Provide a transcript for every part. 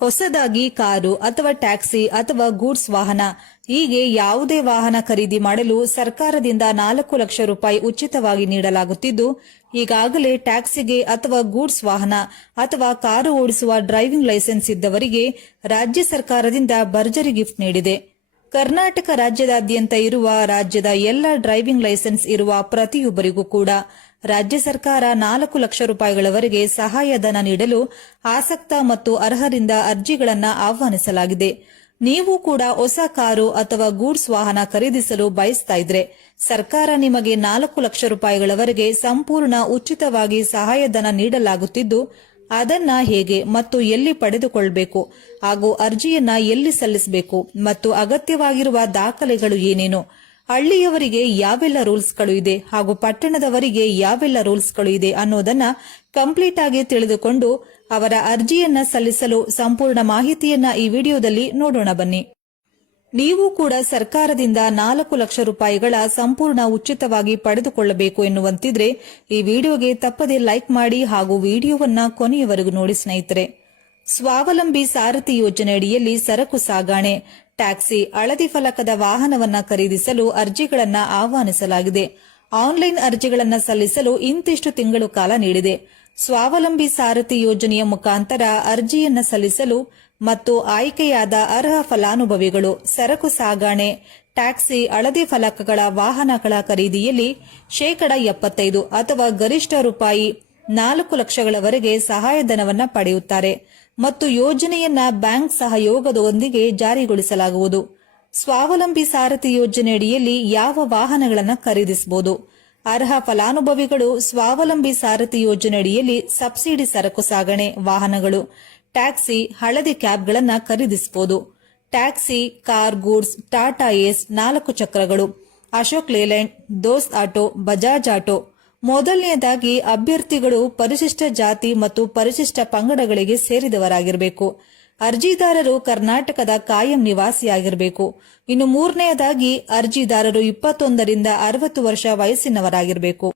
ಹೊಸದಾಗಿ ಕಾರು ಅಥವಾ ಟ್ಯಾಕ್ಸಿ ಅಥವಾ ಗೂಡ್ಸ್ ವಾಹನ. ಹೀಗೆ ಯಾವುದೇ ವಾಹನ ಖರೀದಿ ಮಾಡಲು ಸರ್ಕಾರದಿಂದ ನಾಲ್ಕು ಲಕ್ಷ ರೂಪಾಯಿ ಉಚಿತವಾಗಿ ನೀಡಲಾಗುತ್ತಿದ್ದು, ಈಗಾಗಲೇ ಟ್ಯಾಕ್ಸಿಗೆ ಅಥವಾ ಗೂಡ್ಸ್ ವಾಹನ ಅಥವಾ ಕಾರು ಓಡಿಸುವ ಡ್ರೈವಿಂಗ್ ಲೈಸೆನ್ಸ್ ಇದ್ದವರಿಗೆ ರಾಜ್ಯ ಸರ್ಕಾರದಿಂದ ಭರ್ಜರಿ ಗಿಫ್ಟ್ ನೀಡಿದೆ. ಕರ್ನಾಟಕ ರಾಜ್ಯದಾದ್ಯಂತ ಇರುವ ರಾಜ್ಯದ ಎಲ್ಲ ಡ್ರೈವಿಂಗ್ ಲೈಸೆನ್ಸ್ ಇರುವ ಪ್ರತಿಯೊಬ್ಬರಿಗೂ ಕೂಡ ರಾಜ್ಯ ಸರ್ಕಾರ ನಾಲ್ಕು ಲಕ್ಷ ರೂಪಾಯಿಗಳವರೆಗೆ ಸಹಾಯಧನ ನೀಡಲು ಆಸಕ್ತ ಮತ್ತು ಅರ್ಹರಿಂದ ಅರ್ಜಿಗಳನ್ನು ಆಹ್ವಾನಿಸಲಾಗಿದೆ. ನೀವು ಕೂಡ ಹೊಸ ಕಾರು ಅಥವಾ ಗೂಡ್ಸ್ ವಾಹನ ಖರೀದಿಸಲು ಬಯಸ್ತಾ ಇದ್ರೆ ಸರ್ಕಾರ ನಿಮಗೆ ನಾಲ್ಕು ಲಕ್ಷ ರೂಪಾಯಿಗಳವರೆಗೆ ಸಂಪೂರ್ಣ ಉಚಿತವಾಗಿ ಸಹಾಯಧನ ನೀಡಲಾಗುತ್ತಿದ್ದು, ಅದನ್ನ ಹೇಗೆ ಮತ್ತು ಎಲ್ಲಿ ಪಡೆದುಕೊಳ್ಳಬೇಕು ಹಾಗೂ ಅರ್ಜಿಯನ್ನ ಎಲ್ಲಿ ಸಲ್ಲಿಸಬೇಕು ಮತ್ತು ಅಗತ್ಯವಾಗಿರುವ ದಾಖಲೆಗಳು ಏನೇನು? ಹಳ್ಳಿಯವರಿಗೆ ಯಾವೆಲ್ಲ ರೂಲ್ಸ್ಗಳು ಇದೆ ಹಾಗೂ ಪಟ್ಟಣದವರಿಗೆ ಯಾವೆಲ್ಲ ರೂಲ್ಸ್ಗಳು ಇದೆ ಅನ್ನೋದನ್ನ ಕಂಪ್ಲೀಟ್ ಆಗಿ ತಿಳಿದುಕೊಂಡು ಅವರ ಅರ್ಜಿಯನ್ನ ಸಲ್ಲಿಸಲು ಸಂಪೂರ್ಣ ಮಾಹಿತಿಯನ್ನ ಈ ವಿಡಿಯೋದಲ್ಲಿ ನೋಡೋಣ ಬನ್ನಿ. ನೀವು ಕೂಡ ಸರ್ಕಾರದಿಂದ ನಾಲ್ಕು ಲಕ್ಷ ರೂಪಾಯಿಗಳ ಸಂಪೂರ್ಣ ಉಚಿತವಾಗಿ ಪಡೆದುಕೊಳ್ಳಬೇಕು ಎನ್ನುವಂತಿದ್ರೆ ಈ ವಿಡಿಯೋಗೆ ತಪ್ಪದೆ ಲೈಕ್ ಮಾಡಿ ಹಾಗೂ ವಿಡಿಯೋವನ್ನ ಕೊನೆಯವರೆಗೂ ನೋಡಿ ಸ್ನೇಹಿತರೆ. ಸ್ವಾವಲಂಬಿ ಸಾರಥಿ ಯೋಜನೆಯಡಿಯಲ್ಲಿ ಸರಕು ಸಾಗಾಣೆ ಟ್ಯಾಕ್ಸಿ ಹಳದಿ ಫಲಕದ ವಾಹನವನ್ನ ಖರೀದಿಸಲು ಅರ್ಜಿಗಳನ್ನು ಆಹ್ವಾನಿಸಲಾಗಿದೆ. ಆನ್ಲೈನ್ ಅರ್ಜಿಗಳನ್ನು ಸಲ್ಲಿಸಲು ಇಂತಿಷ್ಟು ತಿಂಗಳು ಕಾಲ ನೀಡಿದೆ. ಸ್ವಾವಲಂಬಿ ಸಾರಥಿ ಯೋಜನೆಯ ಮುಖಾಂತರ ಅರ್ಜಿಯನ್ನು ಸಲ್ಲಿಸಲು ಮತ್ತು ಆಯ್ಕೆಯಾದ ಅರ್ಹ ಫಲಾನುಭವಿಗಳು ಸರಕು ಸಾಗಾಣೆ, ಟ್ಯಾಕ್ಸಿ ಹಳದಿ ಫಲಕಗಳ ವಾಹನಗಳ ಖರೀದಿಯಲ್ಲಿ ಶೇಕಡ ಎಪ್ಪತ್ತೈದು ಅಥವಾ ಗರಿಷ್ಠ ರೂಪಾಯಿ ನಾಲ್ಕು ಲಕ್ಷಗಳವರೆಗೆ ಸಹಾಯಧನವನ್ನು ಪಡೆಯುತ್ತಾರೆ. ಮತ್ತು ಯೋಜನೆಯನ್ನ ಬ್ಯಾಂಕ್ ಸಹಯೋಗದೊಂದಿಗೆ ಜಾರಿಗೊಳಿಸಲಾಗುವುದು. ಸ್ವಾವಲಂಬಿ ಸಾರಥಿ ಯೋಜನೆಯಡಿಯಲ್ಲಿ ಯಾವ ವಾಹನಗಳನ್ನು ಖರೀದಿಸಬಹುದು? ಅರ್ಹ ಫಲಾನುಭವಿಗಳು ಸ್ವಾವಲಂಬಿ ಸಾರಥಿ ಯೋಜನೆಯಡಿಯಲ್ಲಿ ಸಬ್ಸಿಡಿ ಸರಕು ಸಾಗಣೆ, ವಾಹನಗಳು, ಟ್ಯಾಕ್ಸಿ, ಹಳದಿ ಕ್ಯಾಬ್ಗಳನ್ನು ಖರೀದಿಸಬಹುದು. Taxi, car, goods, Tata ace ನಾಲ್ಕು ಚಕ್ರಗಳು, Ashok Leyland, Dost auto, Bajaj auto ಮೊದಲನೆಯದಾಗಿ ಅಭ್ಯರ್ಥಿಗಳು ಪರಿಶಿಷ್ಟ ಜಾತಿ ಮತ್ತು ಪರಿಶಿಷ್ಟ ಪಂಗಡಗಳಿಗೆ ಸೇರಿದವರಾಗಿರಬೇಕು. ಅರ್ಜಿದಾರರು ಕರ್ನಾಟಕದ ಕಾಯಂ ನಿವಾಸಿಯಾಗಿರಬೇಕು. ಇನ್ನು ಮೂರನೆಯದಾಗಿ ಅರ್ಜಿದಾರರು ಇಪ್ಪತ್ತೊಂದರಿಂದ ಅರವತ್ತು ವರ್ಷ ವಯಸ್ಸಿನವರಾಗಿರಬೇಕು.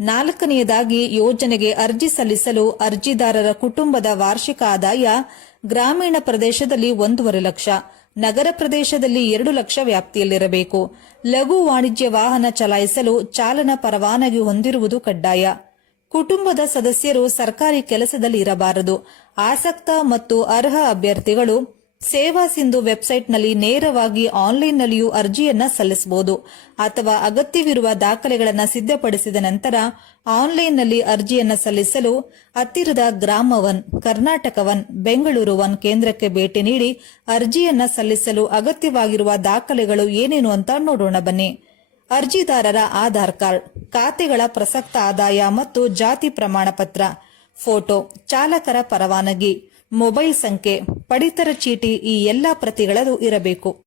ನಾಲ್ಕನೆಯದಾಗಿ ಯೋಜನೆಗೆ ಅರ್ಜಿ ಸಲ್ಲಿಸಲು ಅರ್ಜಿದಾರರ ಕುಟುಂಬದ ವಾರ್ಷಿಕ ಆದಾಯ ಗ್ರಾಮೀಣ ಪ್ರದೇಶದಲ್ಲಿ ಒಂದೂವರೆ ಲಕ್ಷ, ನಗರ ಪ್ರದೇಶದಲ್ಲಿ ಎರಡು ಲಕ್ಷ ವ್ಯಾಪ್ತಿಯಲ್ಲಿರಬೇಕು. ಲಘು ವಾಣಿಜ್ಯ ವಾಹನ ಚಲಾಯಿಸಲು ಚಾಲನಾ ಪರವಾನಗಿ ಹೊಂದಿರುವುದು ಕಡ್ಡಾಯ. ಕುಟುಂಬದ ಸದಸ್ಯರು ಸರ್ಕಾರಿ ಕೆಲಸದಲ್ಲಿ ಇರಬಾರದು. ಆಸಕ್ತ ಮತ್ತು ಅರ್ಹ ಅಭ್ಯರ್ಥಿಗಳು ಸೇವಾ ಸಿಂಧು ವೆಬ್ಸೈಟ್ನಲ್ಲಿ ನೇರವಾಗಿ ಆನ್ಲೈನ್ನಲ್ಲಿಯೂ ಅರ್ಜಿಯನ್ನ ಸಲ್ಲಿಸಬಹುದು. ಅಥವಾ ಅಗತ್ಯವಿರುವ ದಾಖಲೆಗಳನ್ನು ಸಿದ್ಧಪಡಿಸಿದ ನಂತರ ಆನ್ಲೈನ್ನಲ್ಲಿ ಅರ್ಜಿಯನ್ನ ಸಲ್ಲಿಸಲು ಹತ್ತಿರದ Grama one, Karnataka one, Bengaluru one ಕೇಂದ್ರಕ್ಕೆ ಭೇಟಿ ನೀಡಿ ಅರ್ಜಿಯನ್ನ ಸಲ್ಲಿಸಲು ಅಗತ್ಯವಾಗಿರುವ ದಾಖಲೆಗಳು ಏನೇನು ಅಂತ ನೋಡೋಣ ಬನ್ನಿ. ಅರ್ಜಿದಾರರ ಆಧಾರ್ ಕಾರ್ಡ್, ಖಾತೆಗಳ ಪ್ರಸಕ್ತ ಆದಾಯ ಮತ್ತು ಜಾತಿ ಪ್ರಮಾಣ ಪತ್ರ ಫೋಟೋ, ಚಾಲಕರ ಪರವಾನಗಿ ಮೊಬೈಲ್ ಸಂಖ್ಯೆ ಪಡಿತರ ಚೀಟಿ ಈ ಎಲ್ಲಾ ಪ್ರತಿಗಳದು ಇರಬೇಕು.